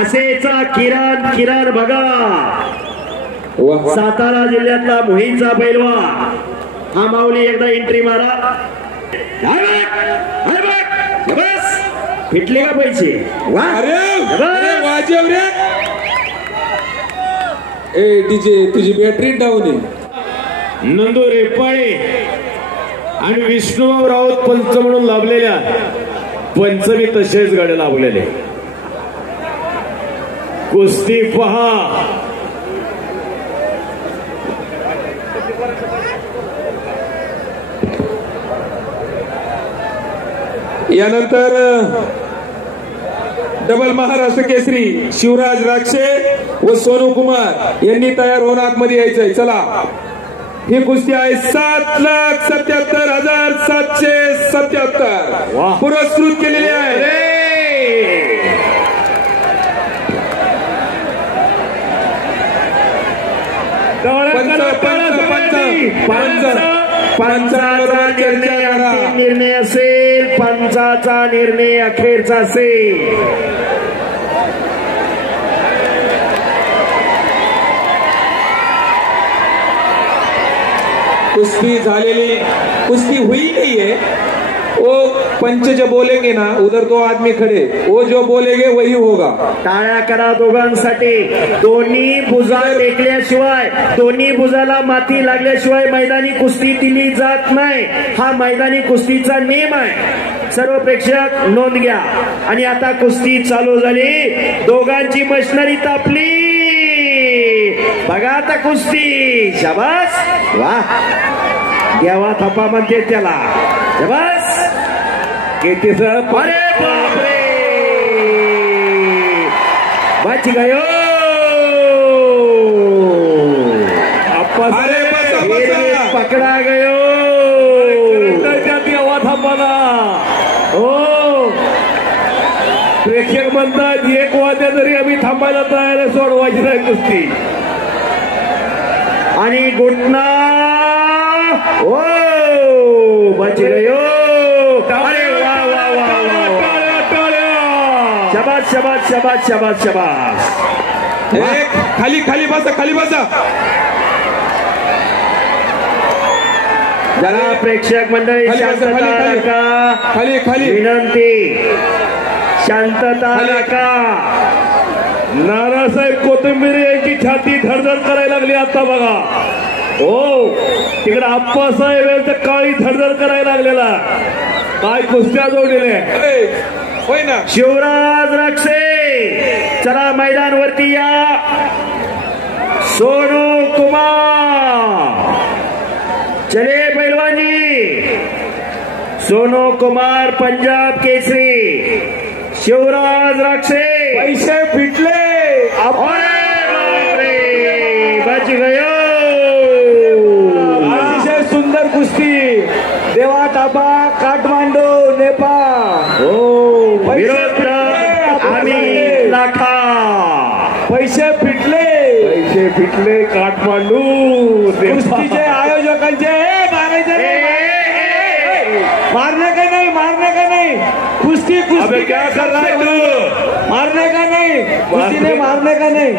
असेचा किरण बघा सातारा जिल्ह्यातला मोहीमचा पैलवान हा माऊली एकदा एंट्री मारा बस फिटले का पैसे वाजव रे ए डीजे तुझी बॅटरी डाऊन आहे नंदू रेपाळे आणि विष्णुभाऊ राऊत पंच म्हणून लाभलेल्या पंचमी तसेच गाड्या लाभलेले कुस्ती पहा यानंतर डबल महाराष्ट्र केसरी शिवराज राक्षे व सोनू कुमार यांनी तयार होऊन आतमध्ये यायचंय चला ही कुस्ती आहे 7,77,777 पुरस्कृत केलेली आहे पंचाचा निर्णय असेल पंचाचा निर्णय अखेरचा असेल कुश्ती झालेली कुश्ती हुई नहीं है वो पंच जो बोलेंगे ना उधर दो आदमी खड़े वो जो बोलेंगे वही होगा टाळ्या करा दोघांसाठी दोन्ही भुजा टेकल्याशिवाय दोन्ही भुजाला माती लागल्याशिवाय मैदानी कुस्ती दिली जात नाही हा मैदानी कुस्तीचा नियम आहे सर्व प्रेक्षक नोंद घ्या आणि आता कुस्ती चालू झाली दोघांची मशिनरी तापली बघा आता कुस्ती शाबास वाह देवा थापा म्हणते त्याला शाबास किती सर अरे बापरे बच गयो पकडा गयो देवा थापाला हो प्रेक्षक म्हणतात एक वाद्य जरी आम्ही थांबायला तयार सोडवायची नाही कुस्ती आणि घुटना ओ बच गयो अरे वा वा वा शाबास शाबास शाबास शाबास शाबास खाली खाली बसा खाली बसा जरा प्रेक्षक मंडळी शांतता राखा खाली खाली विनंती शांतता राखा नानासाहेब कोथिंबीर यांची छाती धडधड करायला लागली आता बघा हो तिकडे आप्पासाहेब यांचं काळी धडधड करायला लागलेला काय कुस्त्या जोडलेले होय ना शिवराज राक्षे चला मैदानवरती या सोनू कुमार चले पैलवानी सोनू कुमार पंजाब केसरी शिवराज राक्षे पैसे फिटले बच गयो अतिशय सुंदर कुस्ती देवा ताबा काठमांडू नेपाळ हो विरोध आम्ही लाखा पैसे फिटले काठमांडू कुस्तीचे आयोजकांचे मारने का नहीं कुश्ती क्या कर रहा है तू मारने का नहीं कुश्ती मारने का नहीं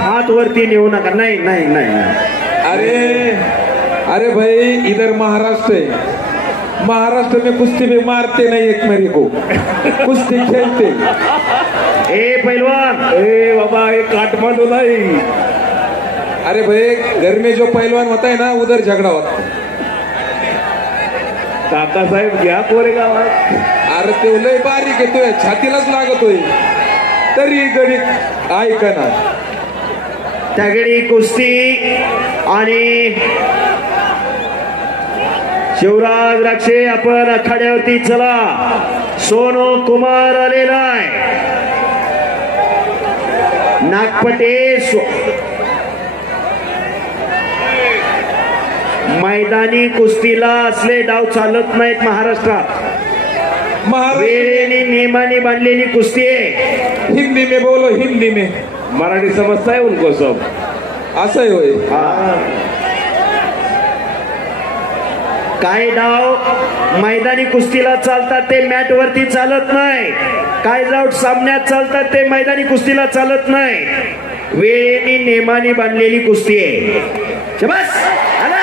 हाथ वरती नेऊ नका नहीं नहीं नहीं अरे भाई इधर महाराष्ट्र है महाराष्ट्र में कुश्ती भी मारते नहीं एक मेरे को कुश्ती खेलते ए पहलवान ए बाबा ये काठमांडू नहीं अरे भाई घर में जो पहलवान होता है ना उधर झगड़ा होता है काका साहेब घ्या कोरेगावात अरे ते लय बारीक येतोय छातीलाच लागतोय तरी गणित ऐकना तगडी कुस्ती आणि शिवराज राक्षे आपण आखाड्यावरती चला सोनू कुमार आलेला आहे नागपटे मैदानी कुस्तीला असले डाव चालत नाहीत महाराष्ट्रात वेळेने नियमाने बांधलेली कुस्ती आहे हिंदी में बोलो हिंदी में मराठी समजता है उनको सब असं आहे होय. काय डाव मैदानी कुस्तीला चालतात ते मॅट वरती चालत नाही. काय डाव सामन्यात चालतात ते मैदानी कुस्तीला चालत नाही. वेळेने नेमाने बांधलेली कुस्ती आहे. शबास आला.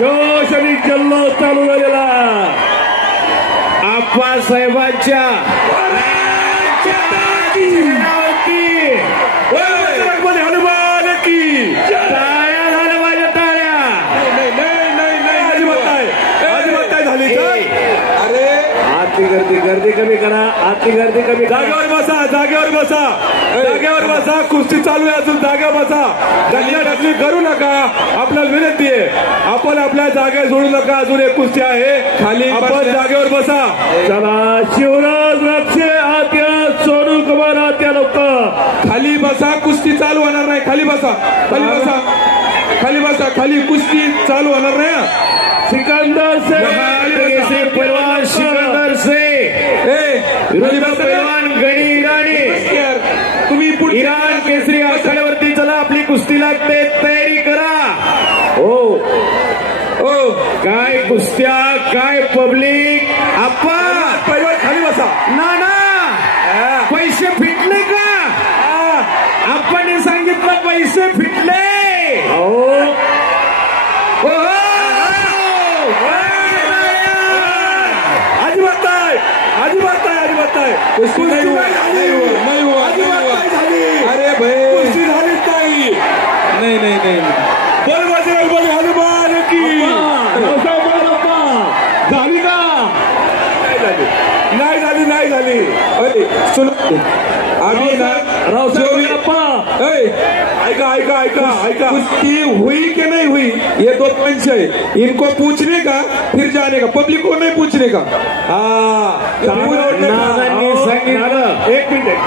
जोशाने जल्लोष चालू झालेला आप्पासाहेबांच्या हनुमान की टाळ्या झाल्या माझ्या टाळ्या. अजिबात काय झाली का? अरे आतली गर्दी कमी करा. आतली गर्दी कमी. जागेवर बसा. जागेवर बसा. कुस्ती चालू आहे अजून. जागेवर बसा. ढकली करू नका. आपल्याला विनंती आहे आपण आपल्या जागा सोडू नका. अजून एक कुस्ती आहे खाली. आपण जागेवर बसा. चला शिवराज रक्षे आत्या सोनू कुमार आत्या लोक खाली बसा. कुस्ती चालू होणार नाही. खाली बसा. खाली कुस्ती चालू होणार नाही. सिकंदर से पहलवान सिकंदर से पहलवान गणी इराणी. तुम्ही इराण केसरी आखाड्यावरती चला. आपली कुस्ती लागते. तयारी करा. हो काय कुस्त्या काय पब्लिक. आपण पैलवान खाली बसा. ना पैसे फिटले का? आपण सांगितलं पैसे फिटले. अजिबात नाही. कुस्ती नाही अरे भाई कुस्ती झालीच नाही. बोल बजरंग बली हनुमान की. झाली का? नाही झाली. आम्ही ना ऐका कुस्ती हुई कि नहीं हुई ये दो पॉइंट्स है. इनको पूछने का फिर जाने का. पब्लिक को नहीं पूछने का. सांगितलं. एक मिनिट.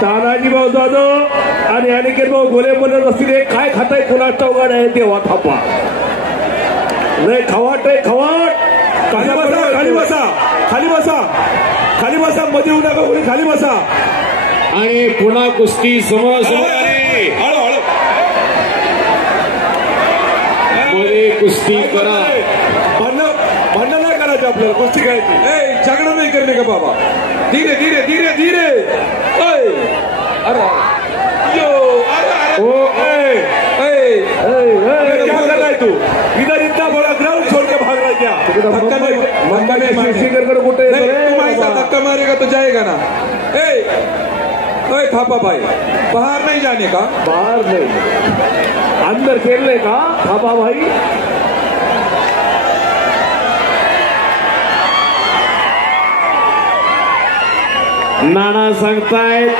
तानाजी भाऊ जाधव आणि अनिकेत भाऊ गोले बोलत असतील. काय खाताय कुणाचा उघड आहे तेव्हा थापा. नाही खवाट आहे खवाट. खाली बसा. मध्ये येऊ नका कोणी. खाली बसा. आणि पुन्हा कुस्ती समोरासमोर आली. मध्ये कुस्ती करा. भांडण नाही करायचं आपल्याला. कुस्ती करायची. झगड़ा नहीं करने का बाबा. धीरे क्या कर रहा है तू? इधर इतना बड़ा ग्राउंड छोड़ के भाग रहा है क्या? धक्का नहीं. धक्का मारेगा तो जाएगा ना. थापा भाई बाहर नहीं जाने का. बाहर नहीं अंदर खेलने का. थापा भाई नाना सांगतायत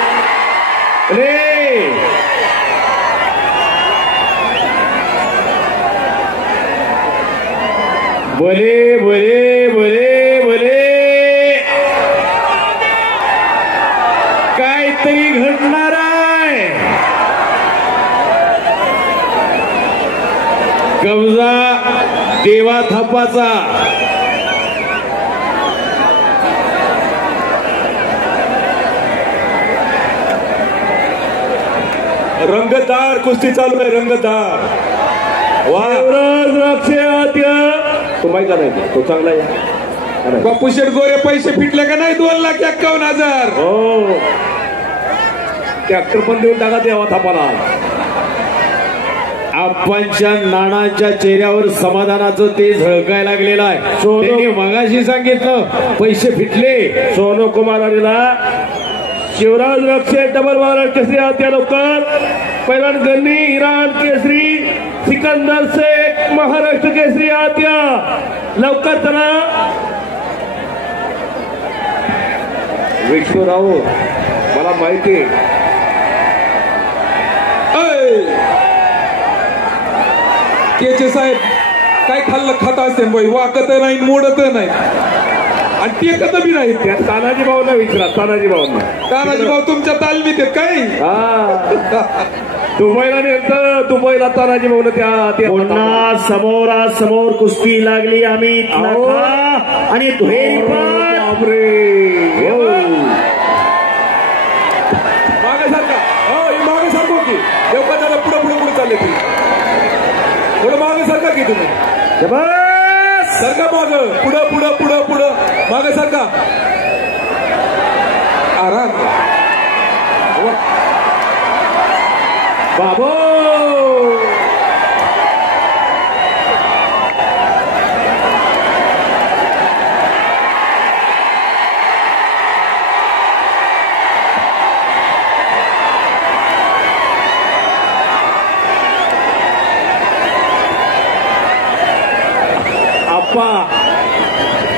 रे. बोले काहीतरी घडणार आहे. कब्जा देवा थापाचा. रंगतदार कुस्ती चालू आहे. रंगतदार. शिवराज रक्षे तो माहिती नाही. तो चांगला आहे. बापू शेठ गोरे पैसे फिटले का नाही. 2,51,000. हो ट्रॅक्टर पण देऊन टाका देवा थापाला. आप्पांच्या नानाच्या चेहऱ्यावर समाधानाचं ते झळकायला लागलेलं आहे. त्यांनी मगाशी सांगितलं पैसे फिटले. सोनू कुमार आलेला. शिवराज रक्षे डबल महाराज केसरी आत्या लवकर. पहिला गन्नी इराण केसरी. सिकंदर शेख महाराष्ट्र केसरी आत्या लवकर चला. विष्णूराव मला माहिती केचे साहेब काय खाल्लं खाता असते बाई. वाकत नाही मोडत नाही. आणि ते कसं बी नाही. त्या तानाजी भाऊंना विचारा, तानाजी भाऊंना. तानाजी भाऊ तुमच्या तालमीत आहेत काही. दुबईला नेलं, दुबईला तानाजी भाऊन त्या पुन्हा समोरासमोर कुस्ती लागली. अमित नाका आणि दुहेरी पाठ. मागे सारखा, मागे सारखो की देवकांना पुढे पुढे पुढे चालले ती. थोडं मागे सारखा की तुम्ही. सारखा माग, पुढं पुढं पुढं पुढं मागे सारखा. आराम बाबो.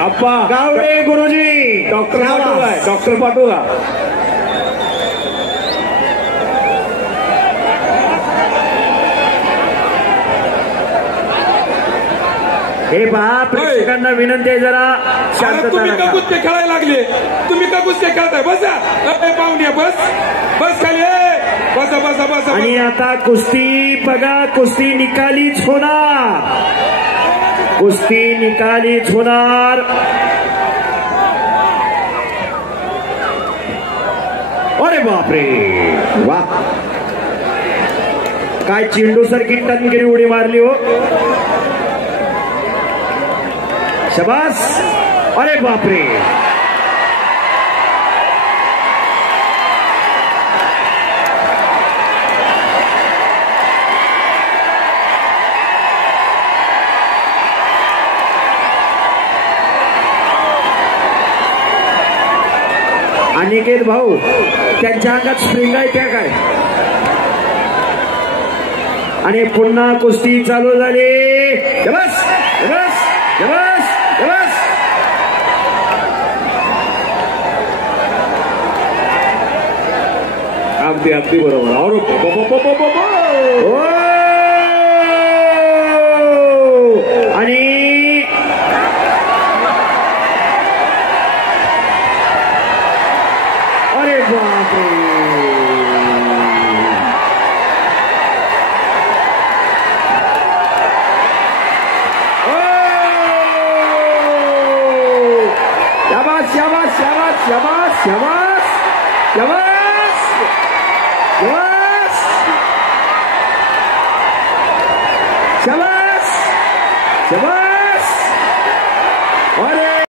आप्पा गावडे गुरुजी. डॉक्टर पाठवू का? डॉक्टर पाठवू का? हे पहा, प्रेक्षकांना विनंती आहे जरा शांतता तुम्ही का राखा. कुस्ते खेळायला लागले? तुम्ही का कुस्ते खेळताय? बसा पाहुणे, बस बस खाली. बसा बसा बसा. आणि आता कुस्ती बघा, कुस्ती निकालीच होणार. कुस्ती निकालीच होणार. अरे बापरे, वा, काय चेंडू सारखी टनगिरी उडी मारली हो. शबास. अरे बापरे, अनिकेत भाऊ, त्यांच्या अंगात स्प्रिंग आहे त्या काय? आणि पुन्हा कुस्ती चालू झाली. बस बस बस बस. अगदी अगदी बरोबर. आणि अरे बापरे, शाबास शाबास शाबास शाबास शाबास शाबास शाबास शाबास शाबास. अरे